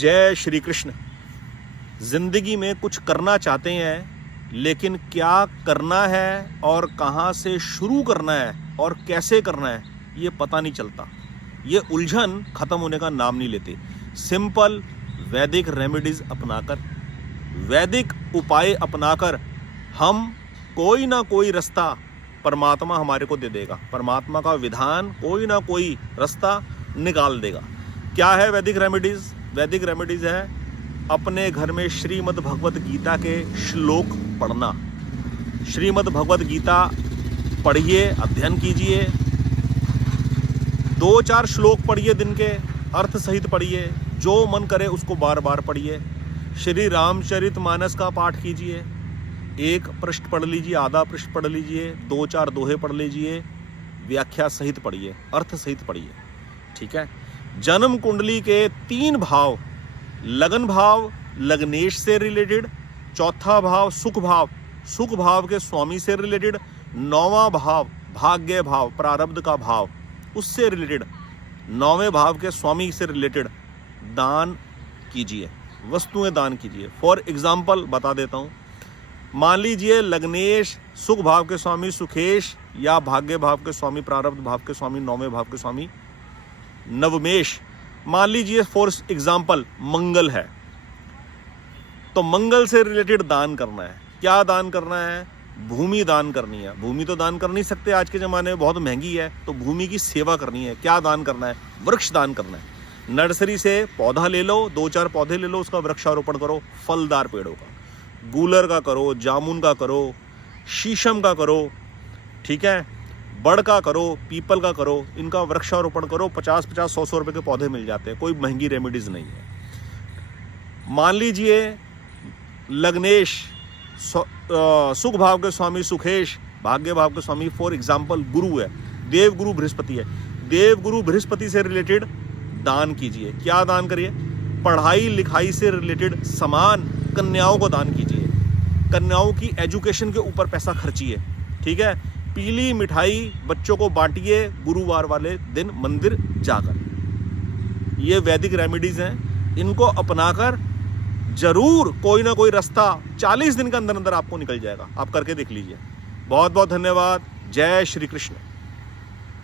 जय श्री कृष्ण। जिंदगी में कुछ करना चाहते हैं, लेकिन क्या करना है और कहाँ से शुरू करना है और कैसे करना है ये पता नहीं चलता। ये उलझन खत्म होने का नाम नहीं लेती। सिंपल वैदिक रेमेडीज अपनाकर, वैदिक उपाय अपनाकर हम कोई ना कोई रास्ता परमात्मा हमारे को दे देगा। परमात्मा का विधान कोई ना कोई रास्ता निकाल देगा। क्या है वैदिक रेमेडीज? वैदिक रेमेडीज है अपने घर में श्रीमद् भगवत गीता के श्लोक पढ़ना। श्रीमद् भगवत गीता पढ़िए, अध्ययन कीजिए, 2-4 श्लोक पढ़िए, दिन के अर्थ सहित पढ़िए, जो मन करे उसको बार बार पढ़िए। श्री रामचरितमानस का पाठ कीजिए, 1 पृष्ठ पढ़ लीजिए, आधा पृष्ठ पढ़ लीजिए, 2-4 दोहे पढ़ लीजिए, व्याख्या सहित पढ़िए, अर्थ सहित पढ़िए। ठीक है। जन्म कुंडली के 3 भाव, लगन भाव लग्नेश से रिलेटेड, चौथा भाव सुख भाव के स्वामी से रिलेटेड, 9वां भाव भाग्य भाव प्रारब्ध का भाव उससे रिलेटेड, 9वें भाव के स्वामी से रिलेटेड दान कीजिए, वस्तुएं दान कीजिए। फॉर एग्जाम्पल बता देता हूँ, मान लीजिए लग्नेश सुख भाव के स्वामी सुखेश, या भाग्य भाव के स्वामी प्रारब्ध भाव के स्वामी 9वें भाव के स्वामी नवमेश। मान लीजिए फॉर एग्जाम्पल मंगल है, तो मंगल से रिलेटेड दान करना है। क्या दान करना है? भूमि दान करनी है। भूमि तो दान कर नहीं सकते आज के ज़माने में, बहुत महंगी है, तो भूमि की सेवा करनी है। क्या दान करना है? वृक्ष दान करना है। नर्सरी से पौधा ले लो, 2-4 पौधे ले लो, उसका वृक्षारोपण करो, फलदार पेड़ों का। गूलर का करो, जामुन का करो, शीशम का करो, ठीक है, बड़ का करो, पीपल का करो, इनका वृक्षारोपण करो। 50-50, 100-100 रुपए के पौधे मिल जाते हैं, कोई महंगी रेमेडीज नहीं है। मान लीजिए लग्नेश सुख भाव के स्वामी सुखेश, भाग्य भाव के स्वामी फॉर एग्जाम्पल गुरु है, देवगुरु बृहस्पति है। देवगुरु बृहस्पति से रिलेटेड दान कीजिए। क्या दान करिए? पढ़ाई लिखाई से रिलेटेड सामान कन्याओं को दान कीजिए। कन्याओं की एजुकेशन के ऊपर पैसा खर्चिए। ठीक है। पीली मिठाई बच्चों को बांटिए गुरुवार वाले दिन मंदिर जाकर। ये वैदिक रेमेडीज हैं, इनको अपनाकर जरूर कोई ना कोई रास्ता 40 दिन के अंदर अंदर आपको निकल जाएगा। आप करके देख लीजिए। बहुत बहुत धन्यवाद। जय श्री कृष्ण।